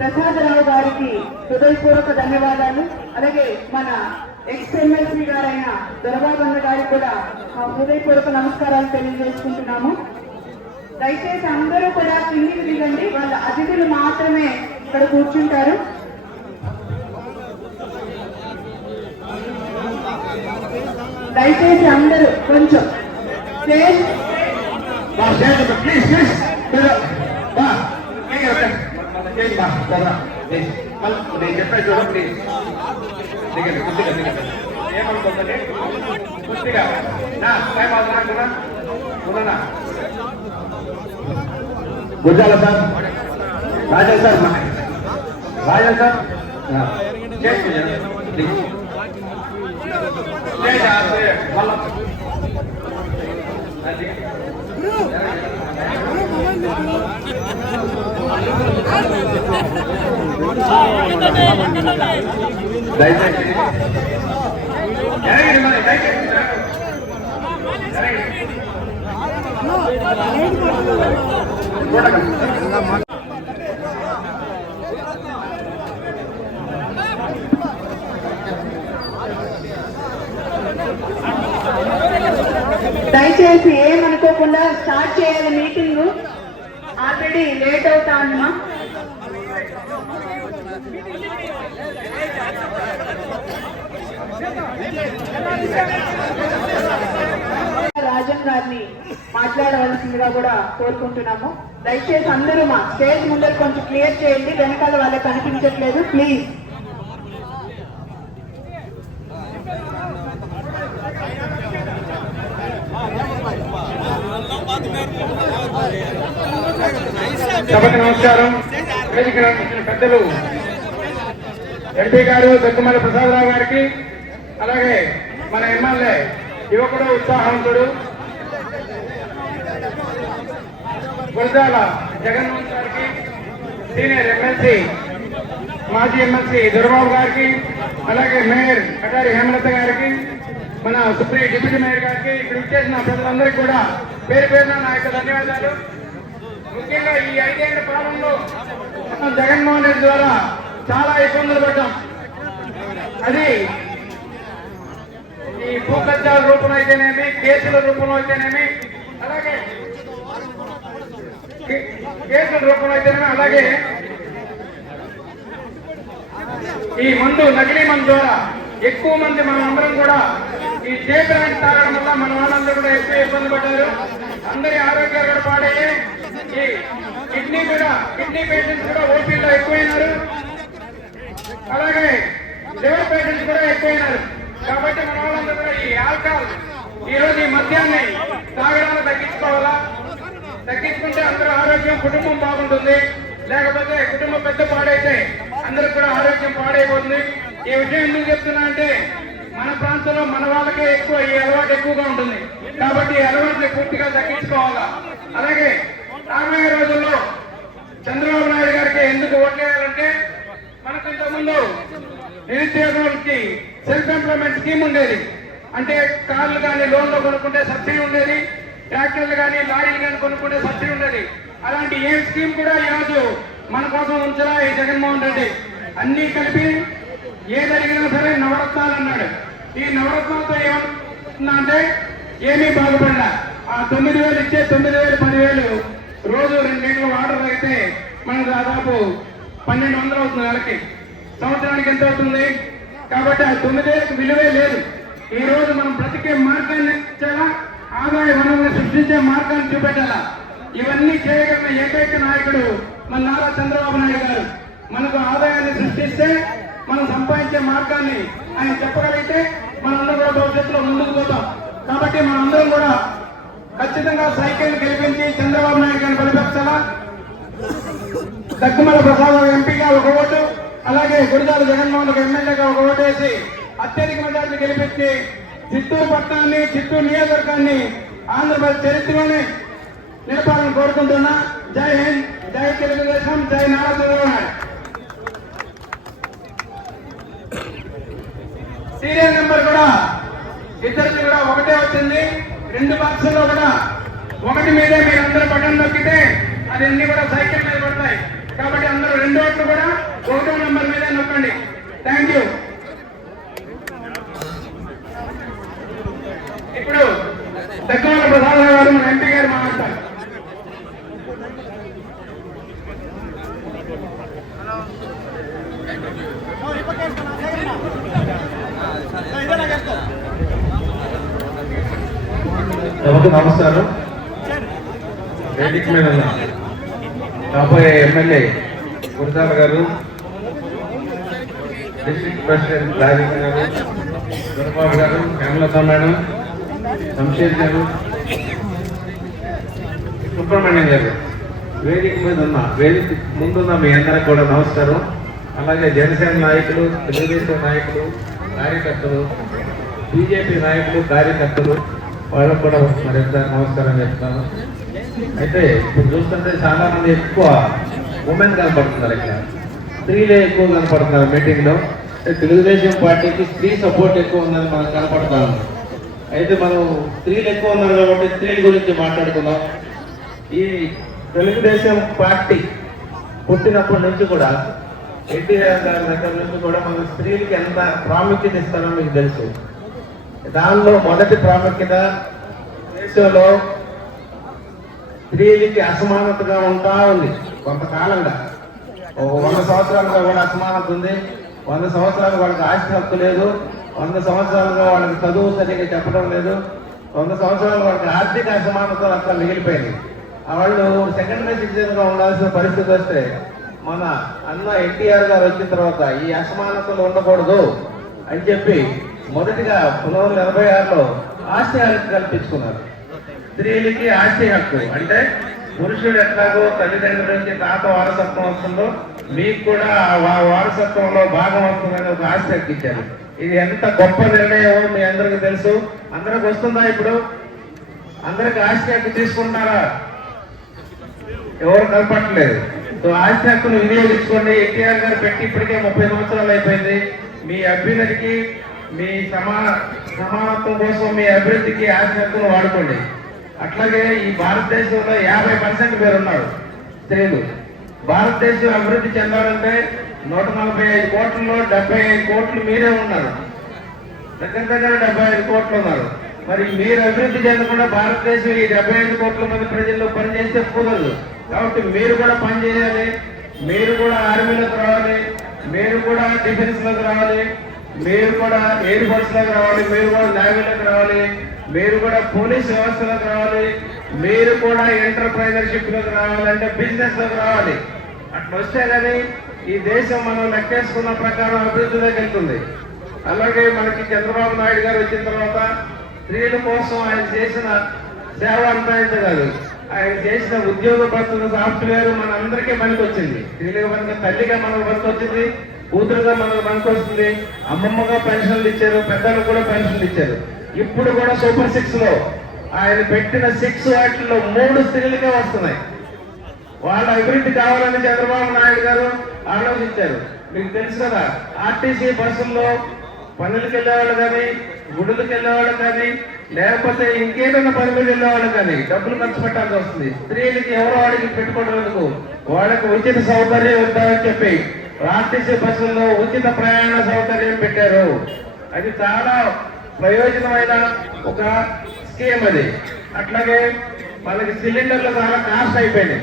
ప్రసాదరావు గారికి హృదయపూర్వక ధన్యవాదాలు. అలాగే మన ఎక్స్-ఎమ్మెల్సీ గారైన దొరబాబన్న గారికి కూడా మా హృదయపూర్వక నమస్కారాలు తెలియజేసుకుంటున్నాము. దయచేసి అందరూ కూడా కిందికి దిగండి, వాళ్ళ అతిథులు మాత్రమే ఇక్కడ కూర్చుంటారు. దయచేసి అందరూ కొంచెం స్టేజ్ నేను చెప్పాను చూడ ప్లీజ్ దిగండి కొద్దిగా దిగండి ఏమనుకోండి కొద్దిగా నా టైం అవుతున్నా ఉన్నానా గుజాల సార్ రాజన్ సార్ దయచేసి దయచేసి ఏమనుకోకుండా స్టార్ట్ చేయాలి మీటింగ్. ఆల్రెడీ లేట్ అవుతా ఉందమ్మా. రాజన్ గారిని మాట్లాడవలసిందిగా కూడా కోరుకుంటున్నాము. దయచేసి అందరూ మా స్టేజ్ ముందర కొంచెం క్లియర్ చేయండి, వెనకాల వాళ్ళకి కనిపించట్లేదు ప్లీజ్. సభకు నమస్కారం. పెద్దలు ఎంపీ గారు దగ్గుమల ప్రసాదరావు గారికి, అలాగే మన ఎమ్మెల్యే యువకుడు ఉత్సాహవంతుడు గురజాల జగన్మోహన్ గారికి, సీనియర్ ఎమ్మెల్సీ మాజీ ఎమ్మెల్సీ దొరబాబు గారికి, అలాగే మేయర్ కటారి హేమలత గారికి, మన డిప్యూటీ మేయర్ గారికి, ఇక్కడ ఇచ్చేసిన ప్రజలందరికీ కూడా పేరు పేరున నా యొక్క ధన్యవాదాలు. ముఖ్యంగా ఈ 5 ఏళ్ల పాలనలో జగన్మోహన్ రెడ్డి ద్వారా చాలా ఇబ్బందులు పడ్డాం. అది ఈ భూకబ్జాల రూపంలో అయితేనేమి, కేసుల రూపంలో అయితేనేమి, అలాగే అలాగే ఈ మందు, నకిలీ మందు ద్వారా ఎక్కువ మంది మనం అందరం కూడా ఈ చేపలాంటి తాగడం వల్ల మన వాళ్ళందరూ కూడా ఎక్కువ ఇబ్బంది పడ్డారు. అందరి ఆరోగ్యాలు కూడా పాడయ్యాయి. ఈ కిడ్నీ పేషెంట్స్ కూడా ఓపీలో ఎక్కువైనారు, అలాగే లివర్ పేషెంట్స్ కూడా ఎక్కువైనారు. కాబట్టి మన వాళ్ళందరూ కూడా ఈ ఆల్కహాల్, ఈరోజు ఈ మద్యాన్ని తాగడాన్ని తగ్గించుకోవాలా. తగ్గించుకుంటే అందరూ ఆరోగ్యం, కుటుంబం బాగుంటుంది. లేకపోతే కుటుంబం పెద్ద పాడైతే అందరికి కూడా ఆరోగ్యం పాడైపోతుంది. ఈ విషయం ఎందుకు చెప్తున్నా అంటే మన ప్రాంతంలో మన వాళ్ళకే ఎక్కువ ఈ అలవాటు ఎక్కువగా ఉంటుంది. కాబట్టి ఈ అలవాటుని పూర్తిగా తగ్గించుకోవాలా. అలాగే రాబోయే రోజుల్లో చంద్రబాబు నాయుడు గారికి ఎందుకు ఓట్లేయాలంటే, మనకు ఇంతకుముందు నిరుద్యోగులకి సెల్ఫ్ ఎంప్లాయ్మెంట్ స్కీమ్ ఉండేది. అంటే కార్లు కానీ లోన్లో కొనుక్కుంటే సబ్సిడీ ఉండేది, ట్రాక్టర్లు కానీ లారీలు కానీ కొనుక్కుంటే సబ్సిడీ ఉండేది. అలాంటి ఏ స్కీమ్ కూడా ఈరోజు మన కోసం ఉంచలా ఈ జగన్మోహన్ రెడ్డి. అన్ని కలిపి ఏది అడిగినా సరే నవరత్నాలు అన్నాడు. ఈ నవరత్నాలతో ఏమన్నా అంటే ఏమీ బాగుపడలా. ఆ 9,000 ఇచ్చే 9,000 10,000 రోజు 2 లీటర్లు వాటర్ అయితే మనకు దాదాపు 1,200 అవుతుంది నెలకి. సంవత్సరానికి ఎంత అవుతుంది? కాబట్టి ఆ 9,000కి విలువే లేదు. ఈ రోజు మనం బ్రతికే మార్గాన్ని ఇచ్చేలా, ఆదాయ వనరులను సృష్టించే మార్గాన్ని చూపెట్టాలా. ఇవన్నీ చేయగలిగిన ఏకైక నాయకుడు మన నారా చంద్రబాబు నాయుడు గారు. మనకు ఆదాయాన్ని సృష్టిస్తే మనం సంపాదించే మార్గాన్ని ఆయన చెప్పగలిగితే మనందరం కూడా భవిష్యత్తులో ముందుకు పోతాం. కాబట్టి మనందరం కూడా ఖచ్చితంగా సైకిల్ గెలిపించి చంద్రబాబు నాయుడు గారిని బలపరచాలా. దగ్గుమల ప్రసాదరావు ఎంపీగా ఒక ఓటు, అలాగే గురజాల జగన్మోహన్ ఎమ్మెల్యేగా ఒక ఓటు వేసి అత్యధిక మెజార్టీ గెలిపించి చిత్తూరు పట్టణాన్ని, చిత్తూరు నియోజకవర్గాన్ని ఆంధ్రప్రదేశ్ చరిత్రలోనే నిలపాలని కోరుకుంటున్నా. జై హింద్, జై తెలుగుదేశం, జై నారా చంద్రబాబు నాయుడు. సీరియల్ నెంబర్ కూడా ఇద్దరికి కూడా ఒకటే వచ్చింది. 2 బాక్సుల్లో కూడా ఒకటి మీదే మీరు అందరూ బటన్ నొక్కితే అది అన్ని కూడా సైకిల్ మీద పడతాయి. కాబట్టి అందరూ 2 ఓట్లు కూడా 1వ నెంబర్ మీద నొక్కండి. Thank you. ఇప్పుడు దగ్గర ప్రసాద్ గారు మన ఎంపీ గారు మాట్లాడతారు. నమస్కారం. వేదిక మీద రాబోయే ఎమ్మెల్యే గురజాల గారు, డిస్ట్రిక్ట్ ప్రెసిడెంట్ రాజేంద్ర గారు, దొరబాబు గారు, హేమలత మేడం, శంషేర్ గారు, సుబ్రహ్మణ్యం గారు, వేదిక ముందున్న మీ అందరికి కూడా నమస్కారం. అలాగే జనసేన నాయకులు, తెలుగుదేశం నాయకులు, కార్యకర్తలు, బీజేపీ నాయకులు, కార్యకర్తలు వాళ్ళకు కూడా మరింత నమస్కారం చెప్తాను. అయితే ఇప్పుడు చూస్తుంటే చాలా మంది ఎక్కువ ఉమెన్ కనపడుతున్నారు, ఇక్కడ స్త్రీలే ఎక్కువ కనపడుతున్నారు మీటింగ్లో. తెలుగుదేశం పార్టీకి స్త్రీ సపోర్ట్ ఎక్కువ ఉందని మనకు కనపడతాము. అయితే మనం స్త్రీలు ఎక్కువ ఉన్నారు కాబట్టి స్త్రీల గురించి మాట్లాడుకుందాం. ఈ తెలుగుదేశం పార్టీ పుట్టినప్పటి నుంచి కూడా ఎన్టీఆర్ గారి దగ్గర నుంచి కూడా మన స్త్రీలకి ఎంత ప్రాముఖ్యత ఇస్తారో మీకు తెలుసు. దానిలో మొదటి ప్రాముఖ్యత, దేశంలో స్త్రీలకి అసమానతగా ఉంటా ఉంది కొంతకాలంగా. 100 సంవత్సరాలుగా కూడా అసమానత ఉంది. 100 సంవత్సరాలు వాళ్ళకి ఆస్తి హక్కు లేదు. 100 సంవత్సరాలుగా వాళ్ళకి చదువు సరిగ్గా చెప్పడం లేదు. 100 సంవత్సరాలు వాళ్ళకి ఆర్థిక అసమానత అక్కడ మిగిలిపోయింది. వాళ్ళు సెకండరీ సిటిజన్ గా ఉండాల్సిన పరిస్థితి వస్తే మన అన్న ఎన్టీఆర్ గారు వచ్చిన తర్వాత ఈ అసమానతలు ఉండకూడదు అని చెప్పి మొదటిగా 1986లో ఆస్తి హక్కు కల్పించుకున్నారు. స్త్రీలకి ఆస్తి హక్కు అంటే పురుషుడు ఎట్లాగో తల్లిదండ్రుల నుంచి తాత వారసత్వం వస్తుందో మీకు కూడా ఆ వారసత్వంలో భాగం వస్తుందని ఒక ఆస్తి హక్కు ఇచ్చారు. ఇది ఎంత గొప్ప నిర్ణయం మీ అందరికీ తెలుసు. అందరికి వస్తుందా? ఇప్పుడు అందరికి ఆస్తి హక్కు తీసుకుంటున్నారా? ఎవరు కనపట్టలేదు. సో ఆస్తి హక్కును వినియోగించుకోండి. ఎన్టీఆర్ గారు పెట్టి ఇప్పటికే 30 సంవత్సరాలు అయిపోయింది. మీ అభ్యున్నతికి, మీ సమానత్వం కోసం, మీ అభివృద్ధికి ఆస్తి హక్కును వాడుకోండి. అట్లాగే ఈ భారతదేశంలో 50% మీరు ఉన్నారు స్త్రీలు. భారతదేశం అభివృద్ధి చెందాలంటే 145 కోట్లలో 75 కోట్లు మీరే ఉన్నారు. దగ్గర 75 కోట్లు ఉన్నారు. మరి మీరు అభివృద్ధి చెందకుండా భారతదేశం ఈ 75 కోట్ల మంది ప్రజల్లో పనిచేస్తే కుదరదు. కాబట్టి మీరు కూడా పనిచేయాలి. మీరు కూడా ఆర్మీలోకి రావాలి, మీరు కూడా డిఫెన్స్ లోకి రావాలి, మీరు కూడా ఎయిర్ ఫోర్స్ లోకి రావాలి, మీరు కూడా నేవీలోకి రావాలి, మీరు కూడా పోలీస్ వ్యవస్థలోకి రావాలి, మీరు కూడా ఎంటర్ప్రైనర్షిప్ లోకి రావాలంటే బిజినెస్ లోకి రావాలి. అట్లా వస్తే కానీ ఈ దేశం మనం లెక్కేసుకున్న ప్రకారం అభివృద్ధిలోకి వెళ్తుంది. అలాగే మనకి చంద్రబాబు నాయుడు గారు వచ్చిన తర్వాత స్త్రీల కోసం ఆయన చేసిన సేవ అంతా ఇంత కాదు, ఆయన చేసిన ఉద్యోగ భద్రత సాఫ్ట్వేర్ మన అందరికీ పనికి వచ్చింది. స్త్రీలకు మనకి తల్లిగా మనకు పనికి వచ్చింది, కూతురుగా మనకు పనికి వస్తుంది, అమ్మమ్మగా పెన్షన్లు ఇచ్చారు, పెద్దలకు కూడా పెన్షన్లు ఇచ్చారు. ఇప్పుడు కూడా సూపర్ 6 లో ఆయన పెట్టిన 6 వాటిల్లో 3 స్త్రీలకే వస్తున్నాయి. వాళ్ళ అభివృద్ధి కావాలని చంద్రబాబు నాయుడు గారు ఆలోచించారు. మీకు తెలుసు కదా, ఆర్టీసీ బస్సుల్లో పనులకు వెళ్ళేవాళ్ళు కానీ, గుడులకు వెళ్ళేవాళ్ళు కానీ, లేకపోతే ఇంకేదైనా పని మీద వెళ్ళేవాళ్ళు కానీ డబ్బులు ఖర్చు పెట్టాల్సి వస్తుంది. స్త్రీలకి ఎవరో వాడికి పెట్టుకోవడానికి వాళ్ళకి ఉచిత సౌకర్యం ఉంటుందని చెప్పి ఆర్టీసీ బస్సుల్లో ఉచిత ప్రయాణ సౌకర్యం పెట్టారు. అది చాలా ప్రయోజనమైన ఒక స్కీమ్ అది. అట్లాగే మనకి సిలిండర్లు చాలా కాస్ట్ అయిపోయినాయి.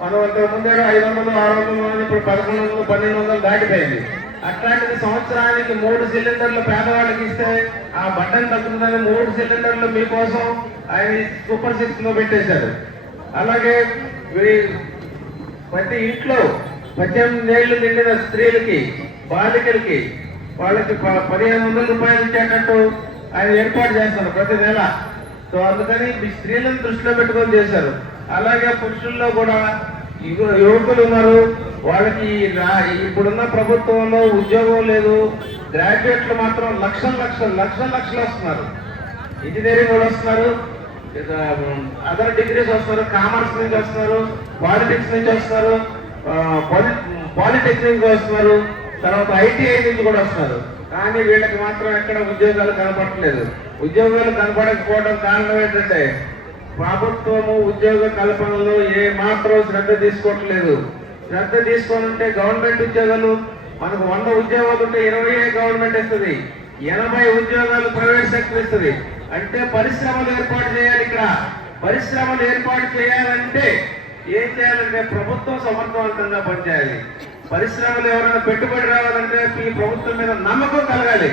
మనం ముందే 500, 600, ఇప్పుడు 1100, 1200 దాటిపోయింది. అట్లాంటిది సంవత్సరానికి 3 సిలిండర్లు పేదవాళ్ళకి ఇస్తే ఆ బటన్ తగ్గుతుందని 3 సిలిండర్లు మీకోసం ఆయన సూపర్ 6 లో పెట్టేశారు. అలాగే ప్రతి ఇంట్లో 18 ఏళ్ళు నిండిన స్త్రీలకి, బాలికలకి వాళ్ళకి 1500 రూపాయలు ఇచ్చేటట్టు ఆయన ఏర్పాటు చేస్తారు ప్రతి నెల. సో అందుకని స్త్రీలను దృష్టిలో పెట్టుకొని చేశారు. అలాగే పురుషుల్లో కూడా యువకులు ఉన్నారు, వాళ్ళకి ఇప్పుడున్న ప్రభుత్వంలో ఉద్యోగం లేదు. గ్రాడ్యుయేట్లు మాత్రం లక్షలు వస్తున్నారు. ఇంజనీరింగ్ కూడా వస్తున్నారు, అదర్ డిగ్రీస్ వస్తున్నారు, కామర్స్ నుంచి వస్తున్నారు, పాలిటిక్స్ నుంచి వస్తున్నారు, పాలిటెక్నిక్ వస్తున్నారు, తర్వాత ఐటీఐ నుంచి కూడా వస్తున్నారు. కానీ వీళ్ళకి మాత్రం ఎక్కడ ఉద్యోగాలు కనపడట్లేదు. ఉద్యోగాలు కనపడకపోవడం కారణం ఏంటంటే ప్రభుత్వము ఉద్యోగ కల్పనలో ఏ మాత్రం శ్రద్ధ తీసుకోవట్లేదు. శ్రద్ధ తీసుకొని ఉంటే గవర్నమెంట్ ఉద్యోగాలు మనకు 100 ఉద్యోగాలు ఉంటే 20 గవర్నమెంట్ ఇస్తుంది, 80 ఉద్యోగాలు ప్రైవేట్ సెక్టర్ ఇస్తుంది. అంటే పరిశ్రమలు ఏర్పాటు చేయాలి. ఇక్కడ పరిశ్రమలు ఏర్పాటు చేయాలంటే ఏం చేయాలంటే ప్రభుత్వం సమర్థవంతంగా పనిచేయాలి. పరిశ్రమలు ఎవరైనా పెట్టుబడి రావాలంటే ఈ ప్రభుత్వం మీద నమ్మకం కలగాలి.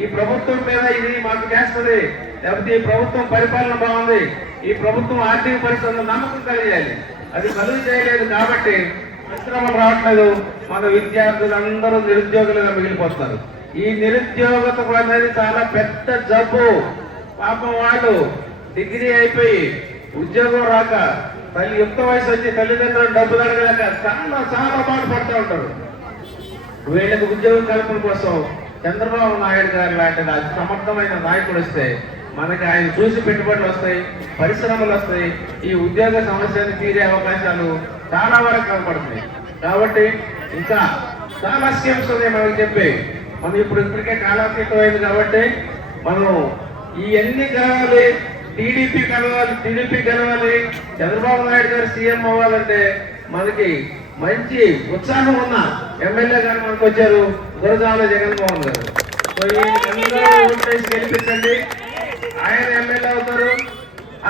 ఈ ప్రభుత్వం మీద ఇది మాకు చేస్తుంది, లేకపోతే ఈ ప్రభుత్వం పరిపాలన బాగుంది, ఈ ప్రభుత్వం ఆర్థిక పరిస్థితుల్లో నమ్మకం కలిగేయాలి. అది కలుగు చేయలేదు కాబట్టి పరిశ్రమలు రావట్లేదు. మన విద్యార్థులందరూ నిరుద్యోగులుగా మిగిలిపోతున్నారు. ఈ నిరుద్యోగత అనేది చాలా పెద్ద జబ్బు. పాపం వాళ్ళు డిగ్రీ అయిపోయి ఉద్యోగం రాక యుక్త వయసు వచ్చి తల్లిదండ్రులు డబ్బులు అడగలేక చాలా బాధపడుతూ ఉంటారు. వీళ్ళకి ఉద్యోగ కల్పన కోసం చంద్రబాబు నాయుడు గారు లాంటి అతి సమర్థమైన నాయకుడు వస్తే మనకి ఆయన చూసి పెట్టుబడులు వస్తాయి, పరిశ్రమలు వస్తాయి, ఈ ఉద్యోగ సమస్యను తీరే అవకాశాలు చాలా వరకు కనపడుతున్నాయి. కాబట్టి ఇంకా చాలా స్కీమ్స్ ఉన్నాయి మనకి చెప్పి. మనం ఇప్పటికే కాలాతీతం అయింది కాబట్టి మనం ఇవన్నీ కలవాలి. టీడీపీ గెలవాలి, చంద్రబాబు నాయుడు గారు సీఎం అవ్వాలంటే మనకి మంచి ఉత్సాహం ఉన్న ఎమ్మెల్యే గారు మనకు వచ్చారు, గురజాల జగన్మోహన్ గారు. సో ఈ గెలిపించండి, ఆయన ఎమ్మెల్యే అవుతారు,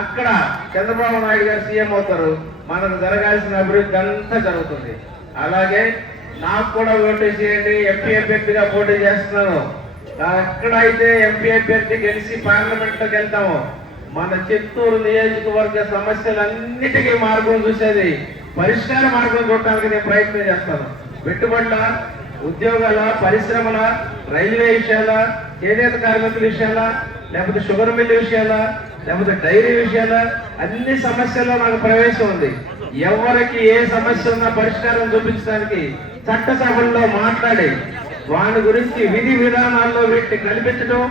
అక్కడ చంద్రబాబు నాయుడు గారు సీఎం అవుతారు. మనకు జరగాల్సిన అభివృద్ధి అంతా జరుగుతుంది. అలాగే నాకు కూడా ఓటు చేయండి, ఎంపీ అభ్యర్థిగా పోటీ చేస్తున్నాను. ఎక్కడైతే ఎంపీ అభ్యర్థి గెలిచి పార్లమెంట్ లోకి వెళ్తామో మన చిత్తూరు నియోజకవర్గ సమస్యలన్నిటికీ మార్గం చూసేది, పరిష్కార మార్గం చూడటానికి నేను ప్రయత్నం చేస్తాను. పెట్టుబడుల, ఉద్యోగాల, పరిశ్రమల, రైల్వే విషయాల, చేనేత కార్మికుల విషయాల, లేకపోతే షుగర్ మిల్ విషయాల, లేకపోతే డైరీ విషయాల, అన్ని సమస్యల్లో నాకు ప్రవేశం ఉంది. ఎవరికి ఏ సమస్య ఉన్నా పరిష్కారం చూపించడానికి చట్టసభల్లో మాట్లాడి వాటి గురించి విధి విధానాల్లో వీటిని కల్పించడం,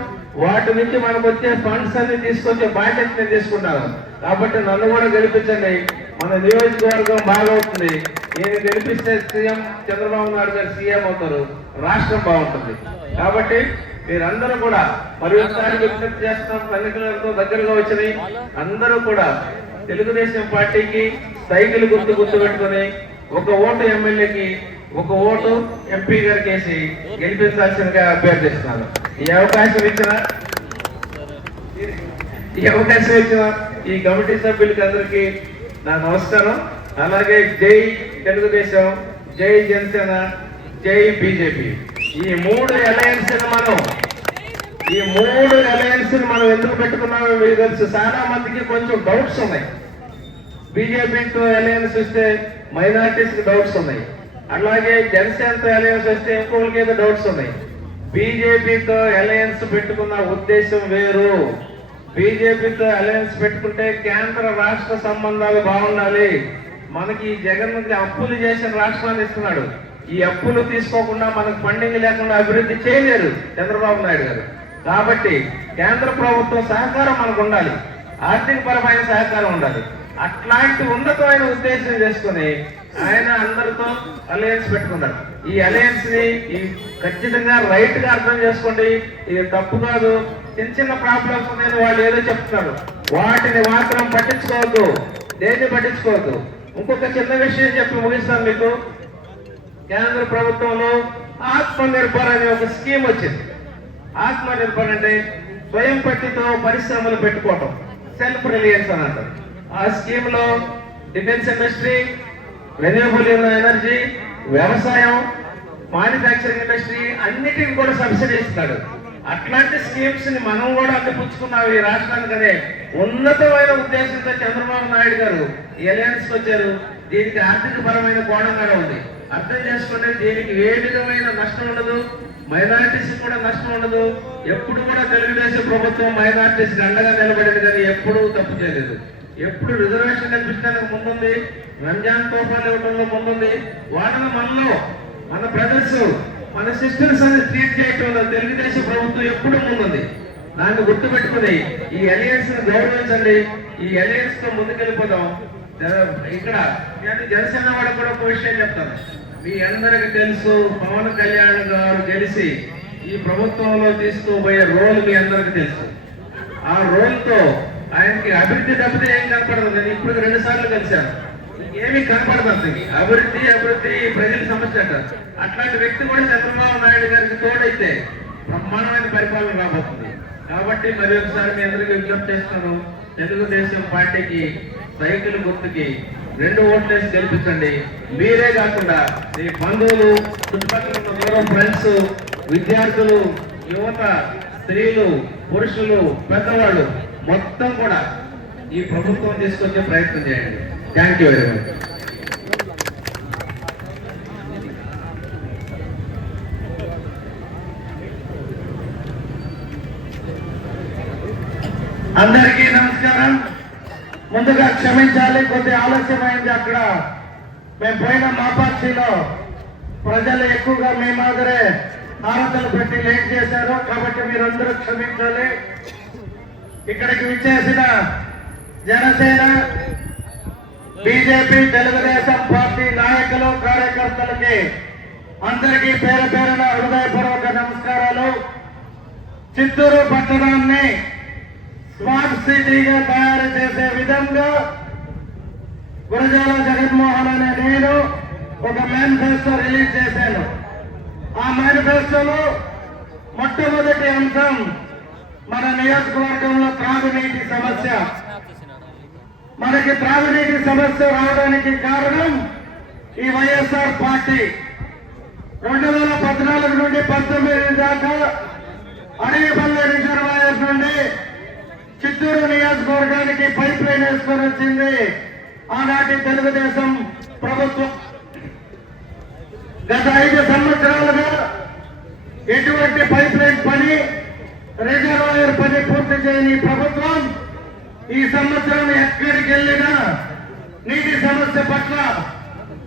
వాటి నుంచి మనకు వచ్చే ఫండ్స్ అన్ని తీసుకొచ్చే బాధ్యత నేను తీసుకుంటాను. కాబట్టి నన్ను కూడా గెలిపించండి, మన నియోజకవర్గం బాగవుతుంది. నేను గెలిపిస్తే సీఎం చంద్రబాబు నాయుడు గారు సీఎం అవుతారు, రాష్ట్రం బాగుంటుంది. కాబట్టి మీరందరూ కూడా మరి ఒకసారి విజ్ఞప్తి చేస్తున్నాం, ఎన్నికలతో దగ్గరగా వచ్చినాయి. అందరూ కూడా తెలుగుదేశం పార్టీకి సైకిల్ గుర్తు పెట్టుకుని ఒక ఓటు ఎమ్మెల్యేకి, ఒక ఓటు ఎంపీ గారికి వేసి గెలిపించాల్సిందిగా అభ్యర్థిస్తున్నాను. ఈ అవకాశం ఇచ్చిన ఈ కమిటీ సభ్యులకి అందరికీ నా నమస్కారం. అలాగే జై తెలుగుదేశం, జై జనసేన, జై బీజేపీ. ఈ మూడు అలయన్స్ మనం ఎందుకు పెట్టుకున్నామో మీకు తెలుసు. చాలా మందికి కొంచెం డౌట్స్ ఉన్నాయి. బీజేపీతో అలయన్స్ వస్తే మైనారిటీస్ కి డౌట్స్ ఉన్నాయి, అలాగే జనసేనతో అలయన్స్ వస్తే ఇంకొకరికి ఏదో డౌట్స్ ఉన్నాయి. బీజేపీతో అలయన్స్ పెట్టుకున్న ఉద్దేశం వేరు. బీజేపీతో అలయన్స్ పెట్టుకుంటే కేంద్ర రాష్ట్ర సంబంధాలు బాగుండాలి. మనకి జగన్ అప్పులు చేసిన రాష్ట్రాన్ని ఇస్తున్నాడు. ఈ అప్పులు తీసుకోకుండా మనకు ఫండింగ్ లేకుండా అభివృద్ధి చేయలేరు చంద్రబాబు నాయుడు గారు. కాబట్టి కేంద్ర ప్రభుత్వం సహకారం మనకు ఉండాలి, ఆర్థిక పరమైన సహకారం ఉండాలి. అట్లాంటి ఉన్నతమైన ఉద్దేశం చేసుకుని ఆయన అందరితో అలయన్స్ పెట్టుకున్నాడు. ఈ అలయన్స్ ని ఖచ్చితంగా రైట్ గా అర్థం చేసుకోండి, ఇది తప్పు కాదు. చిన్న ప్రాబ్లమ్స్ ఉన్నాయని వాళ్ళు ఏదో చెప్తున్నారు, వాటిని మాత్రం పట్టించుకోవద్దు, దేన్ని పట్టించుకోవద్దు. ఇంకొక చిన్న విషయం చెప్పి ముగిస్తాను మీకు. కేంద్ర ప్రభుత్వంలో ఆత్మనిర్భర్ అనే ఒక స్కీమ్ వచ్చింది. ఆత్మనిర్భర్ అంటే స్వయం పట్టితో పరిశ్రమలు పెట్టుకోవటం, సెల్ఫ్ రిలయన్స్ అని అంటారు. ఆ స్కీమ్ లో డిఫెన్స్ ఇండస్ట్రీ, రెన్యూబుల్ ఎనర్జీ, వ్యవసాయం, మ్యానుఫ్యాక్చరింగ్ ఇండస్ట్రీ అన్నిటిని కూడా సబ్సిడీ ఇస్తాడు. అట్లాంటి స్కీమ్స్ ని మనం కూడా అందిపుచ్చుకున్నాం ఈ రాష్ట్రానికనే ఉన్నతమైన ఉద్దేశంతో చంద్రబాబు నాయుడు గారు ఈ అలయన్స్ వచ్చారు. దీనికి ఆర్థిక పరమైన కోణం కూడా ఉంది. అర్థం చేసుకుంటే దీనికి ఏ విధమైన నష్టం ఉండదు, మైనారిటీస్ కూడా నష్టం ఉండదు. ఎప్పుడు కూడా తెలుగుదేశం ప్రభుత్వం మైనారిటీస్ అండగా నిలబడింది కానీ ఎప్పుడూ తప్పు చేయలేదు. ఎప్పుడు రిజర్వేషన్ కల్పించడానికి ముందుంది, రంజాన్ తోఫాలు ఇవ్వడంలో ముందుంది. వాళ్ళని మనలో మన బ్రదర్స్, మన సిస్టర్స్ అని ట్రీట్ చేయటంలో తెలుగుదేశం ప్రభుత్వం ఎప్పుడు ముందుంది. దాన్ని గుర్తుపెట్టుకుని ఈ అలయన్స్ ని గౌరవించండి. ఈ అలయన్స్ తో ముందుకెళ్ళిపోదాం. ఇక్కడ నేను జనసేన వాడికి కూడా ఒక విషయం చెప్తాను. మీ అందరికి తెలుసు, పవన్ కళ్యాణ్ గారు గెలిచి ఈ ప్రభుత్వంలో తీసుకుపోయే రోల్ మీ అందరికి తెలుసు. ఆ రోల్ తో ఆయనకి అభివృద్ధి తప్పితే ఏం కనపడదు. నేను ఇప్పుడు 2 సార్లు కలిశాను. ఏమీ కనపడదు అసలు. అభివృద్ధి అభివృద్ధి ప్రజల సమస్య అంటారు. అట్లాంటి వ్యక్తి కూడా చంద్రబాబు నాయుడు గారికి తోడైతే బ్రహ్మాండమైన పరిపాలన రాబోతుంది. కాబట్టి మరి ఒకసారి మీ అందరికీ విజ్ఞప్తి చేస్తున్నాను, తెలుగుదేశం పార్టీకి సైకిల్ గుర్తుకి 2 ఓట్లు వేసి గెలిపించండి. మీరే కాకుండా మీ బంధువులు, చుట్టుపక్కల ఉన్న దూరం ఫ్రెండ్స్, విద్యార్థులు, యువత, స్త్రీలు, పురుషులు, పెద్దవాళ్ళు మొత్తం కూడా ఈ ప్రభుత్వం తీసుకొచ్చే ప్రయత్నం చేయండి. Thank you very much. అందరికీ నమస్కారం. ముందుగా క్షమించాలి, కొద్ది ఆలస్యమైంది. అక్కడ మేము పోయిన మాపాక్షిలో ప్రజలు ఎక్కువగా మీ మాదిరే హారతలు పెట్టి లేట్ చేశారు, కాబట్టి మీరందరూ క్షమించాలి. ఇక్కడికి విచ్చేసిన జనసేన, బీజేపీ, తెలుగుదేశం పార్టీ నాయకులు, కార్యకర్తలకి అందరికీ పేరు పేరున హృదయపూర్వక నమస్కారాలు. చిత్తూరు పట్టణాన్ని స్మార్ట్ సిటీగా తయారు చేసే విధంగా గురజాల జగన్మోహన్ అనే నేను ఒక మేనిఫెస్టో రిలీజ్ చేశాను. ఆ మేనిఫెస్టోలో మొట్టమొదటి అంశం మన నియోజకవర్గంలో త్రాగునీటి సమస్య. మనకి త్రాగునీటి సమస్య రావడానికి కారణం ఈ వైఎస్ఆర్ పార్టీ. 2014 నుండి 19 దాకా అడవిపల్లి రిజర్వాయర్ నుండి చిత్తూరు నియోజకవర్గానికి పైప్ లైన్ వేసుకొని వచ్చింది ఆనాటి తెలుగుదేశం ప్రభుత్వం. గత 5 సంవత్సరాలుగా ఎటువంటి పైప్ లైన్ పని, రిజర్వాయర్ పని పూర్తి చేయని ప్రభుత్వం ఈ సంవత్సరం ఎక్కడికి వెళ్ళినా నీటి సమస్య పట్ల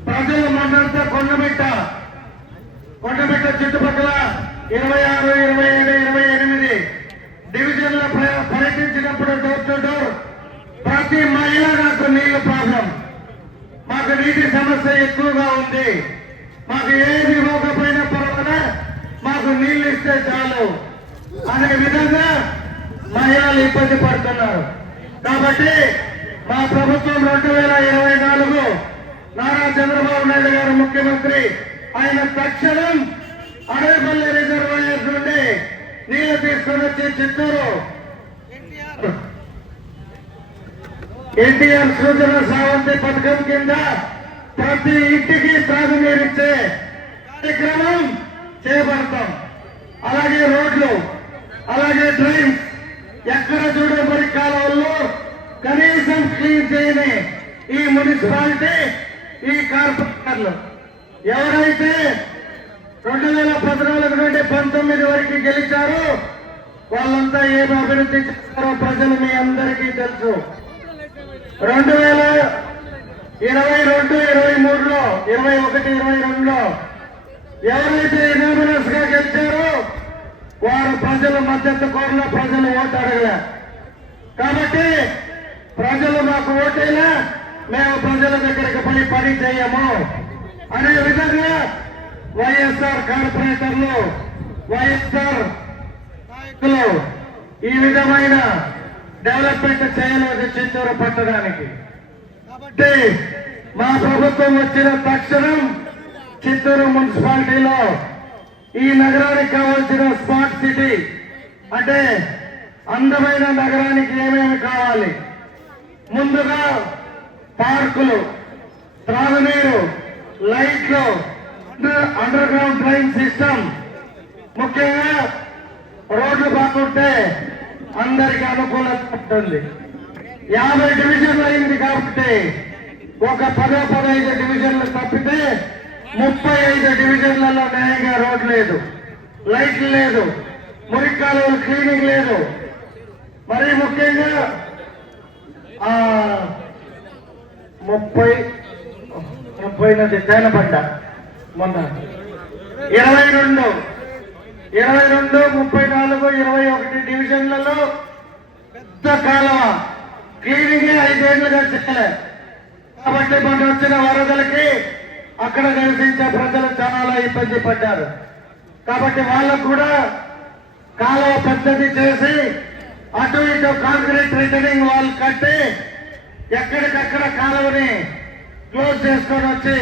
ప్రజలు మనంతా కొండబెట్ట చుట్టుపక్కల 26, 27, 28 డివిజన్ల పర్యటించినప్పుడు డోర్ టు డోర్ ప్రతి మహిళ నాకు నీళ్లు ప్రాబ్లం, మాకు నీటి సమస్య ఎక్కువగా ఉంది, మాకు ఏది ఇవ్వకపోయినా పర్వాలే, మాకు నీళ్లు ఇస్తే చాలు అనే విధంగా మహిళలు ఇబ్బంది పడుతున్నారు. కాబట్టి మా ప్రభుత్వం 2024 నారా చంద్రబాబు నాయుడు గారు ముఖ్యమంత్రి ఆయన తక్షణం అడవిపల్లి రిజర్వాయర్ నుండి నీళ్లు తీసుకొని వచ్చి చిత్తూరు ఎన్టీఆర్ సూచన సావంతి పథకం కింద ప్రతి ఇంటికి త్రాగునీరిచ్చే కార్యక్రమం చేపడతాం. అలాగే రోడ్లు, అలాగే డ్రైన్స్, ఎక్కడ చూడే మరి కాలువల్లో కనీసం క్లీన్ చేయని ఈ మున్సిపాలిటీ, ఈ కార్పొరేటర్లు ఎవరైతే 2014 నుండి 19 వరకు గెలిచారో వాళ్ళంతా ఏమి అభివృద్ధి చేస్తారో ప్రజలు మీ అందరికీ తెలుసు. 2022, 23లో, 21, 22లో ఎవరైతే యూనివర్స్ గా గెలిచారో వారు ప్రజల మద్దతు కోరిన ప్రజలు ఓటు అడగలే. కాబట్టి ప్రజలు మాకు ఓటేలా మేము ప్రజల దగ్గరికి పోయి పని చేయము అనే విధంగా వైఎస్ఆర్ కార్పొరేటర్లు, వైఎస్ఆర్ నాయకులు ఈ విధమైన డెవలప్మెంట్ చేయలేదు చిత్తూరు పట్టణానికి. కాబట్టి మా ప్రభుత్వం వచ్చిన తక్షణం చిత్తూరు మున్సిపాలిటీలో ఈ నగరానికి కావాల్సిన స్మార్ట్ సిటీ అంటే అందమైన నగరానికి ఏమేమి కావాలి, ముందుగా పార్కులు, త్రాగునీరు, లైట్లు, అండర్ గ్రౌండ్ డ్రైన్ సిస్టమ్, ముఖ్యంగా రోడ్లు బాగుంటే అందరికీ అనుకూలత ఉంటుంది. 50 డివిజన్లు అయింది కాబట్టి ఒక 10-15 డివిజన్లు తప్పితే 35 డివిజన్లలో న్యాయంగా రోడ్ లేదు, లైట్లు లేదు, మురికి కాలువలు క్లీనింగ్ లేదు. మరీ ముఖ్యంగా 30 తేనపడ్డ మొన్న 22, 34, 21 డివిజన్లలో పెద్ద కాలువ క్లీనింగే 5 ఏళ్లుగా చేయలే. కాబట్టి మొన్న వచ్చిన వరదలకి అక్కడ నివసించే ప్రజలు చాలా ఇబ్బంది పడ్డారు. కాబట్టి వాళ్ళకు కూడా కాలువ పెద్దది చేసి అటు ఇటు కాంక్రీట్ రిటర్నింగ్ వాల్ కట్టి ఎక్కడికక్కడ కాలువని క్లోజ్ చేసుకొని వచ్చి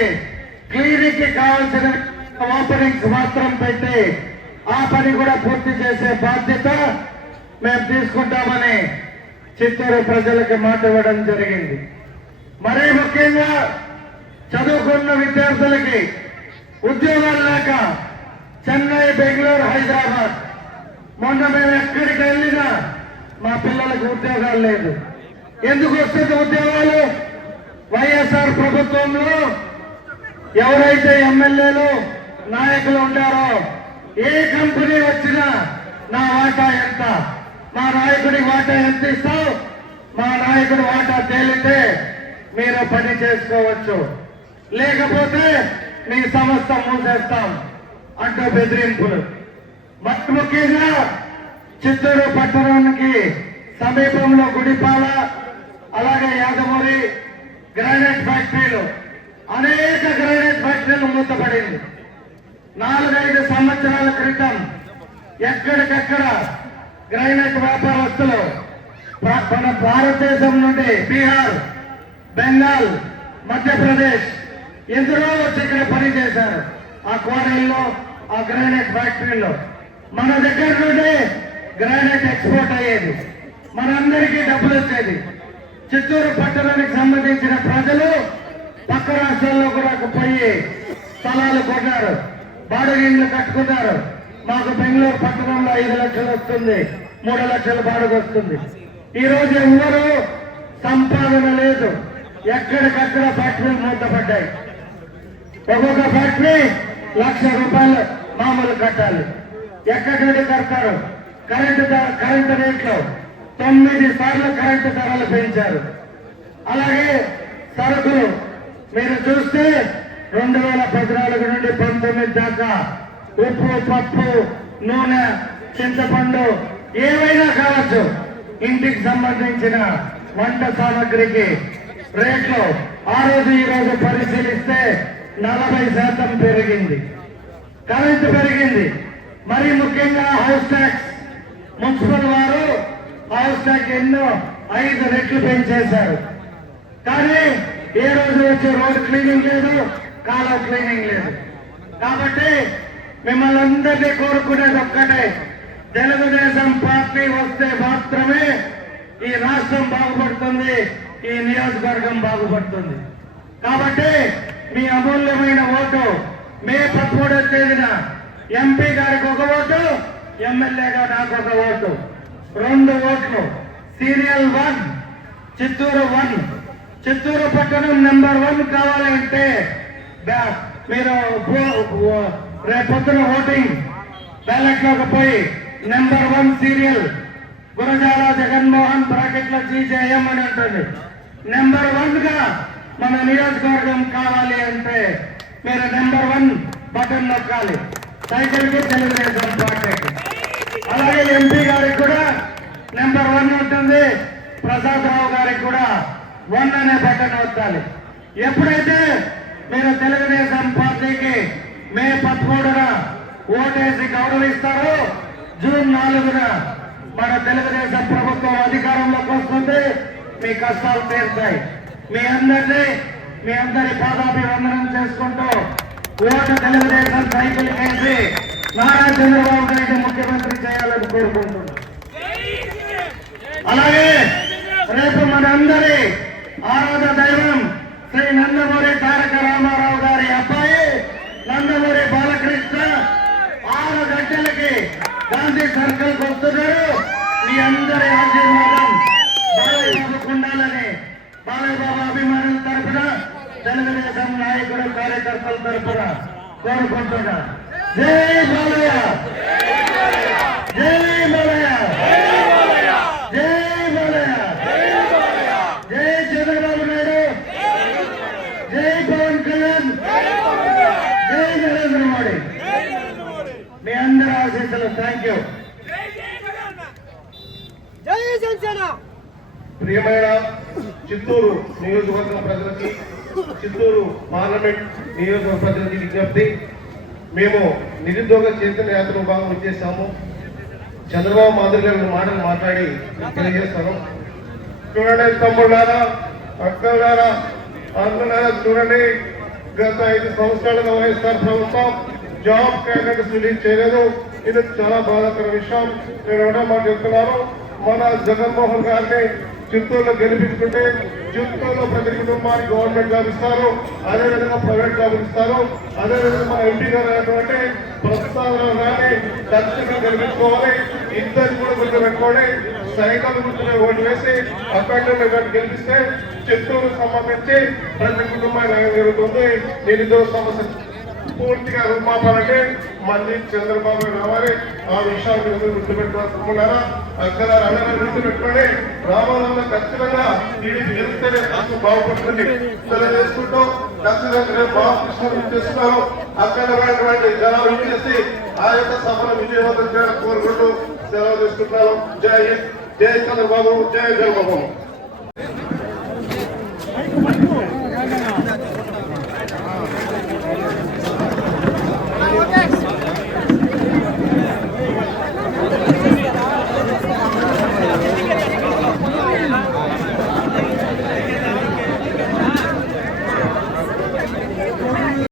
క్లినిక్ కి కావాల్సిన ఓపెనింగ్స్ మాత్రం పెట్టి ఆ పని కూడా పూర్తి చేసే బాధ్యత మేము తీసుకుంటామని చిత్తూరు ప్రజలకు మాట ఇవ్వడం జరిగింది. మరీ ముఖ్యంగా చదువుకున్న విద్యార్థులకి ఉద్యోగాలు లేక చెన్నై, బెంగళూరు, హైదరాబాద్ మొన్న మేము ఎక్కడికి వెళ్ళినా మా పిల్లలకు ఉద్యోగాలు లేదు. ఎందుకు వస్తుంది ఉద్యోగాలు? వైఎస్ఆర్ ప్రభుత్వంలో ఎవరైతే ఎమ్మెల్యేలు నాయకులు ఉంటారో ఏ కంపెనీ వచ్చినా నా వాటా ఎంత, మా నాయకుడి వాటా ఎంత ఇస్తావు, మా నాయకుడి వాటా తేలితే మీరు పని చేసుకోవచ్చు, లేకపోతే మీ సంస్థ మూసేస్తాం అంటూ బెదిరింపులు. మరి ముఖ్యంగా చిత్తూరు పట్టణానికి సమీపంలో గుడిపాల, అలాగే యాదమూరి గ్రానైట్ ఫ్యాక్టరీలు, అనేక గ్రానైట్ ఫ్యాక్టరీలు మూతపడింది. 4-5 సంవత్సరాల క్రితం ఎక్కడికెక్కడ గ్రానైట్ వ్యాపారస్తులు మన భారతదేశం నుండి బీహార్, బెంగాల్, మధ్యప్రదేశ్ ఎందరో వచ్చి ఇక్కడ పని చేశారు. ఆ క్వారీల్లో, ఆ గ్రానైట్ ఫ్యాక్టరీలో మన దగ్గర నుండి గ్రానైట్ ఎక్స్పోర్ట్ అయ్యేది, మనందరికీ డబ్బులు వచ్చేది. చిత్తూరు పట్టణానికి సంబంధించిన ప్రజలు పక్క రాష్ట్రాల్లో కూడా పోయి స్థలాలు కొన్నారు, బాడుగ ఇండ్లు కట్టుకున్నారు. మాకు బెంగళూరు పట్టణంలో 5 లక్షలు వస్తుంది, 3 లక్షల బాడుగ వస్తుంది. ఈ రోజు ఎవరు సంపాదన లేదు, ఎక్కడికక్కడ ఫ్యాక్టరీలు మూతపడ్డాయి. ఒక్కొక్క ఫ్యాక్టరీ ₹1,00,000 మామూలు కట్టాలి. ఎక్కడికి కడతారు? కరెంటు రేట్లో 9 సార్లు కరెంటు ధరలు పెంచారు. అలాగే సరుకులు మీరు చూస్తే 2014 నుండి 19 దాకా ఉప్పు, పప్పు, నూనె, చింతపండు ఏవైనా కావచ్చు, ఇంటికి సంబంధించిన వంట సామాగ్రికి రేట్లు ఆ రోజు ఈ రోజు పరిశీలిస్తే 40% పెరిగింది. కరెంటు పెరిగింది. మరి ముఖ్యంగా హౌస్ ట్యాక్స్, మున్సిపల్ వారు హౌస్ ట్యాక్స్ ఎన్నో 5 రెట్లు పెంచేశారు. కానీ ఏ రోజు వచ్చి రోడ్ క్లీనింగ్ లేదు, కాలువ క్లీనింగ్ లేదు. కాబట్టి మిమ్మల్ని అందరినీ కోరుకునేది ఒక్కటే, తెలుగుదేశం పార్టీ వస్తే మాత్రమే ఈ రాష్ట్రం బాగుపడుతుంది, ఈ నియోజకవర్గం బాగుపడుతుంది. కాబట్టి మీ అమూల్యమైన ఓటు మే 13వ తేదీన ఎంపీ గారికి 1 ఓటు, ఎమ్మెల్యేగా నాకు 1 ఓటు, 2 ఓట్లు. సీరియల్ 1 చిత్తూరు 1. చిత్తూరు పట్టణం నెంబర్ 1 కావాలంటే మీరు రేపొద్దున ఓటింగ్ బ్యాలెట్ లోకి పోయి number 1 serial Gurajala Jaganmohan bracket లో జీజేఎం అని ఉంటుంది. నెంబర్ 1 గా మన నియోజకవర్గం కావాలి అంటే మీరు నెంబర్ 1 బటన్ నొక్కాలి, సైకిల్ కి తెలుగుదేశం పార్టీకి. అలాగే ఎంపీ గారికి కూడా నెంబర్ 1 ఉంటుంది, ప్రసాద్ రావు గారికి కూడా 1 అనే బటన్ నొక్కాలి. ఎప్పుడైతే మీరు తెలుగుదేశం పార్టీకి మే 13న ఓటేసి గౌరవిస్తారో, జూన్ 4న మన తెలుగుదేశం ప్రభుత్వం అధికారంలోకి వస్తుంది, మీ కష్టాలు తీరుతాయి. మీ అందరి పాదాభివందనం చేసుకుంటూ ఓటు తెలుగుదేశం సైకిల్ వేసి నారా చంద్రబాబు నాయుడు ముఖ్యమంత్రి చేయాలని కోరుకుంటున్నాం. అలాగే రేపు మనందరి ఆరాధ దైవం శ్రీ నందమూరి తారక రామారావు గారి అబ్బాయి నందమూరి బాలకృష్ణ 6 గంటలకి గాంధీ సర్కిల్ కు వస్తున్నారు. మీ అందరి ఆశీర్వాదం బాలయ్య బాబుకు ఉండాలని బాలయ్య బాబు అభిమానుల తరఫున, తెలుగుదేశం నాయకుడు కార్యకర్తల తరఫున కోరుకుంటున్నా. జై బాలయ్య, జై బాలయ్య, జై బాలయ్య, జై చంద్రబాబు నాయుడు, జై పవన్ కళ్యాణ్, జై నరేంద్ర మోడీ. మీ అందరి ఆశీస్సులు. Thank you. ప్రియమైన చిత్తూరు నియోజకవర్గం ప్రజలకి, చిత్తూరు పార్లమెంట్ నియోజకవర్గ ప్రజలకి విజ్ఞప్తి, మేము నిరుద్యోగ చైతన్య యాత్ర భాగం వచ్చేసాము. చంద్రబాబు మాదిరిగా మాటలు మాట్లాడి తెలియజేస్తాను. చూడండి తమ్ముళ్ళారా, అక్కలారా, అందులో చూడండి, గత 5 సంవత్సరాలుగా వైఎస్ఆర్ ప్రభుత్వం జాబ్ క్యాండిడేట్స్ రిలీజ్ చేయలేదు. ఇది చాలా బాధాకర విషయం. నేను ఒకటే మాట చెప్తున్నాను, మన జగన్మోహన్ గారిని చిత్తూరులో గెలిపించుకుంటే చిత్తూరులో ప్రతి కుటుంబానికి గవర్నమెంట్ జాబ్ ఇస్తారు, అదేవిధంగా ప్రైవేట్ జాబులు ఇస్తారు. అదేవిధంగా మన ఎంపీ గారు అయినటువంటి ప్రస్తుతాలను కానీ ఖచ్చితంగా గెలిపించుకోవాలి. ఇద్దరు కూడా గుర్తుపెట్టుకోండి, సైకిల్ గుర్తుపై ఓటు వేసి అక్కడ గెలిపిస్తే చిత్తూరుకు సంబంధించి ప్రతి కుటుంబానికి న్యాయం జరుగుతుంది. నిరుద్యోగ సమస్య పూర్తిగా రూపాలంటే మళ్ళీ చంద్రబాబు రావాలి. ఆ విషయాన్ని గుర్తుపెట్టుకున్నారా? అక్కడ అందరూ గుర్తుపెట్టుకోండి. రామారావు ఖచ్చితంగా ఇది గెలిస్తేనే రాష్ట్రం బాగుపడుతుంది. తెలియజేసుకుంటూ ఖచ్చితంగా బాలకృష్ణ చేస్తున్నారు. అక్కడ జనాలు చేసి ఆ యొక్క సభను విజయవంతం చేయాలని కోరుకుంటూ సెలవు తీసుకుంటున్నారు. జై హింద్, జై చంద్రబాబు, జై జగన్మోహన్.